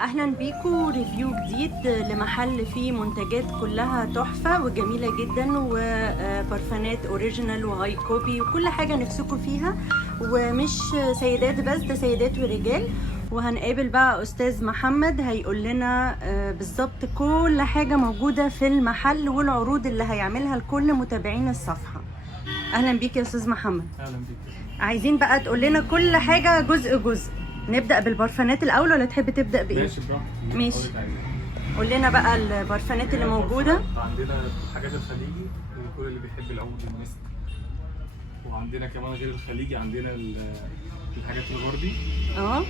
اهلا بيكم ريفيو جديد لمحل فيه منتجات كلها تحفه وجميله جدا وبرفانات اوريجينال وهاي كوبي وكل حاجه نفسكم فيها، ومش سيدات بس، ده سيدات ورجال. وهنقابل بقى استاذ محمد هيقول لنا بالظبط كل حاجه موجوده في المحل والعروض اللي هيعملها لكل متابعين الصفحه. اهلا بيك يا استاذ محمد. اهلا بيك. عايزين بقى تقول لنا كل حاجه جزء جزء. نبدأ بالبرفانات الأول ولا تحب تبدأ بإيه؟ ماشي براحتك. ماشي. قول لنا بقى البرفانات اللي موجودة. عندنا الحاجات الخليجي لكل اللي بيحب العود المسك، وعندنا كمان غير الخليجي عندنا الحاجات الغربي.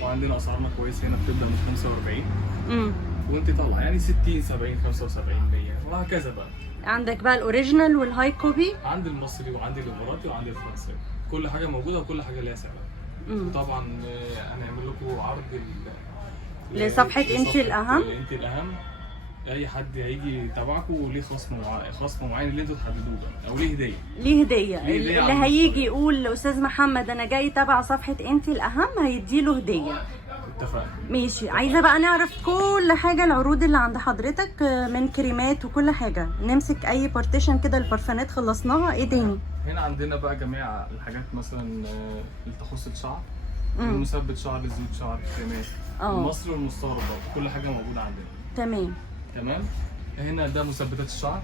وعندنا أسعارنا كويسة هنا، بتبدأ من 45 وانت طالعة يعني 60 70 75 100 وهكذا بقى. عندك بقى الأوريجينال والهاي كوبي. عندي المصري وعندي الإماراتي وعندي الفرنسي، كل حاجة موجودة وكل حاجة ليها سعرها. وطبعا هنعمل لكم عرض لصفحة انت الأهم. انت الأهم، اي حد هيجي تبعكم ليه خصم معين اللي انتوا تحددوه بقى، او ليه هديه. ليه هديه اللي هيجي يقول لاستاذ محمد انا جاي تبع صفحه انت الاهم هيديله هديه. اتفقنا. ماشي. عايزه بقى نعرف كل حاجه، العروض اللي عند حضرتك من كريمات وكل حاجه. نمسك اي بارتيشن كده. البرفانات خلصناها، ايه تاني؟ هنا عندنا بقى جميع الحاجات، مثلا اللي تخص الشعر، المثبت شعر، الزيوت شعر، الكريمات، المصري والمستورد برضه، كل حاجه موجوده عندنا. تمام. هنا ده مثبتات الشعر،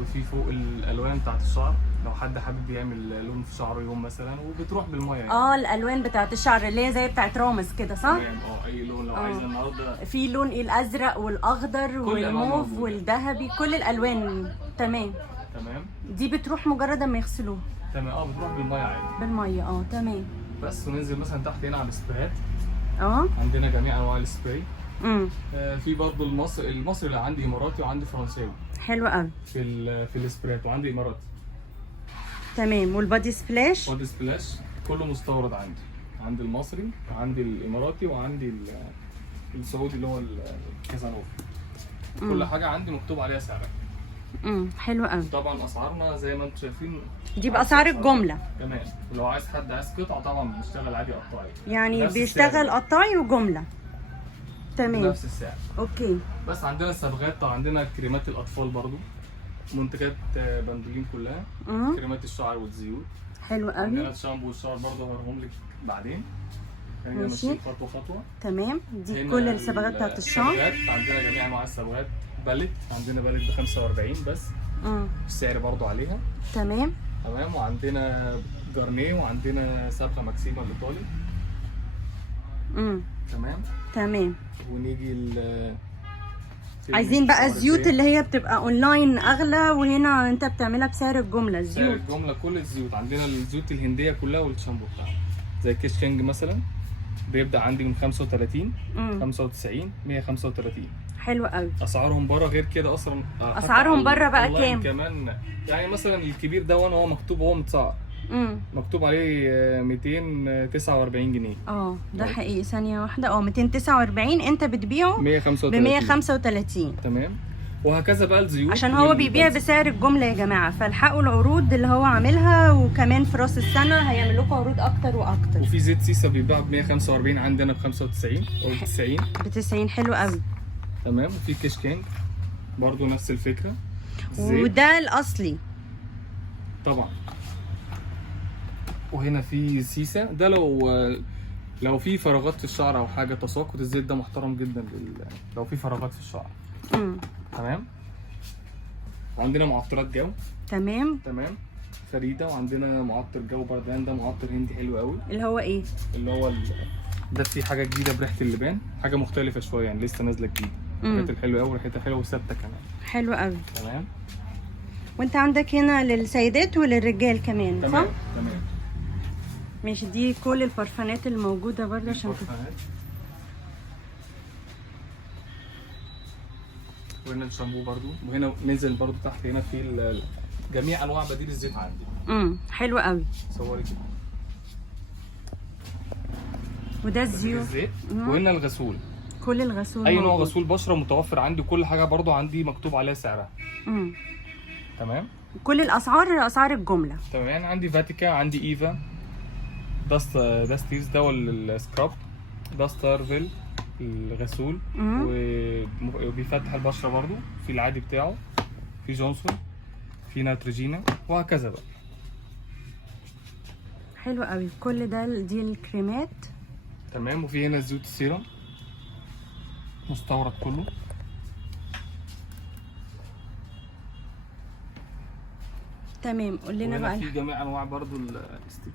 وفي فوق الالوان بتاعت الشعر لو حد حابب يعمل لون في شعره يوم مثلا، وبتروح بالميه يعني. الالوان بتاعت الشعر اللي هي زي بتاعت رامز كده، صح؟ تمام. اي لون لو عايزه النهارده. في لون الازرق والاخضر والموف والذهبي، كل الالوان. تمام. دي بتروح مجرد ما يغسلوها. تمام. بتروح بالميه عادي. بالميه. تمام. بس وننزل مثلا تحت هنا على السبرايات. عندنا جميع انواع السبراي. في برضه المصري اللي عندي اماراتي وعندي فرنساوي. حلو قوي. في السبرايات، وعندي اماراتي. تمام. والبادي سبلاش؟ بادي سبلاش كله مستورد عندي المصري وعندي الاماراتي وعندي السعودي اللي هو الكازانوف. كل حاجه عندي مكتوب عليها سعرها. حلو قوي. طبعا اسعارنا زي ما انتم شايفين، دي باسعار الجمله. تمام. ولو عايز قطعه طبعا بنشتغل عادي قطاعي، يعني بيشتغل قطاعي وجمله. تمام. نفس السعر. اوكي. بس عندنا الصبغات، طبعا عندنا كريمات الاطفال برضو، منتجات بندولين كلها، كريمات الشعر والزيوت. حلو قوي. عندنا الشامبو والشعر برضو هوريهم لك بعدين. خلينا ماشيين خطوه خطوه. تمام. دي كل الصبغات بتاعت الشعر. عندنا جميع انواع الصبغات. باليت، عندنا باليت ب 45 بس. السعر برضو عليها. تمام. وعندنا جارنيه، وعندنا صبغه ماكسيما الايطالي. تمام. ونيجي عايزين بقى الزيوت اللي هي بتبقى اونلاين اغلى، وهنا انت بتعملها بسعر الجمله. الزيوت سعر الجمله، كل الزيوت عندنا، الزيوت الهنديه كلها والشامبو بتاعها، زي كيش كينج مثلا بيبدا عندي من 35 95 135. حلو قوي. اسعارهم بره غير كده اصلا. اسعارهم بره بقى كام كمان؟ يعني مثلا الكبير ده هو مكتوب، هو متصعب، مكتوب عليه 249 جنيه. ده حقيقي. ثانيه واحده. 249. انت بتبيعه ب 135. تمام. وهكذا بقى الزيوت، عشان هو بيبيع بسعر الجمله يا جماعه، فالحقوا العروض اللي هو عاملها. وكمان في راس السنه هيعمل لكم عروض اكتر واكتر. وفي زيت سيسا بيتباع ب 145، عندنا ب 95 او ب 90. ب 90. حلو قوي. تمام. وفي كيش كينج برضو نفس الفكره، وده الاصلي طبعا. وهنا في سيسا، ده لو في فراغات في الشعر او حاجه، تساقط الزيت ده محترم جدا لو في فراغات في الشعر. تمام. وعندنا معطرات جو. تمام. فريده. وعندنا معطر جو بردان، ده معطر هندي حلو قوي. اللي هو ايه؟ اللي هو ده في حاجه جديده بريحه اللبان، حاجه مختلفه شويه يعني، لسه نازله جديد. الحاجات الحلوه قوي، ريحتها حلوه وثابته كمان. حلو قوي. تمام. وانت عندك هنا للسيدات وللرجال كمان، صح؟ تمام. ماشي. دي كل البرفانات الموجوده برضه عشان وهنا الشامبو برضو. وهنا ننزل برضو تحت، هنا في جميع انواع بديل الزيت عندي. حلو قوي. صوري كده. وده الزيوت. وهنا الغسول، كل الغسول، اي نوع غسول بشره متوفر عندي، كل حاجه برضو عندي مكتوب عليها سعرها. تمام. كل الاسعار اسعار الجمله. تمام. عندي فاتيكا، عندي ايفا، ده ستيفز، ده السكراب، ده ستارفيل، الغسول وبيفتح البشره برضو، في العادي بتاعه، في جونسون، في نيتروجينا، وهكذا بقى. حلو قوي. كل ده دي الكريمات. تمام. وفي هنا زيوت السيرم مستورد كله. تمام. قول لنا بقى في جميع انواع برضو الستيك.